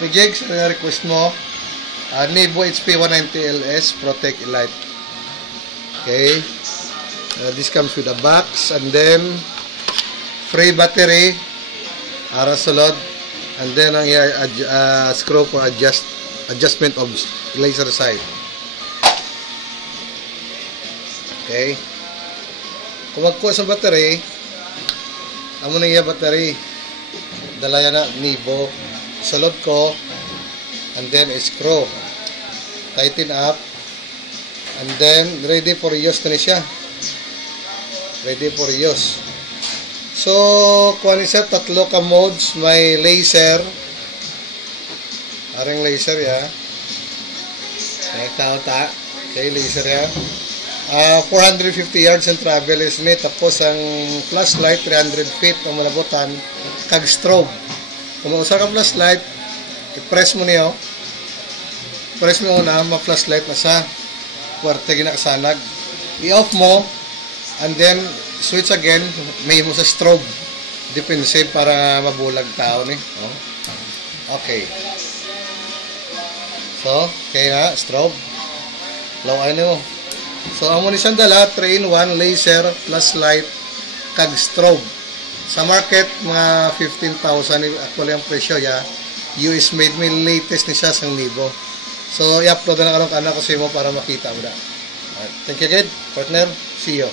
Rejex, request mo. Nivo HP 190 LS Protect Elite. Okay. This comes with a box and then free battery para sulod and then ang screw for adjustment of laser sight. Okay. Kung magkuha sa battery, amo na iya battery. Dalaya na Nivo. Sulod ko and then screw. Tighten up and then ready for use na siya. Ready for use. So, kuha ni siya tatlo ka modes. May laser. Aring laser ya. Nakita. Okay, laser ya. 450 yards and travel is ni. Tapos ang flashlight 300 feet ang malabutan. Kag strobe. Kung mausa ka flashlight, i-press mo niyo. Press mo una, ma-flashlight na sa kwarte ginakasanag. I-off mo, and then switch again, may mo sa strobe. Defensive para mabulag tao ni. Oh. Okay. So, okay na, strobe. Laway niyo. So, amo ni sandala, 3-in-1, laser, flashlight, kag strobe. Sa market, mga 15,000 actually ang presyo ya. US made, may latest ni siya sang Nivo. So, i-upload na karong anak ko sa mo para makita mo na. Thank you again, partner. See you.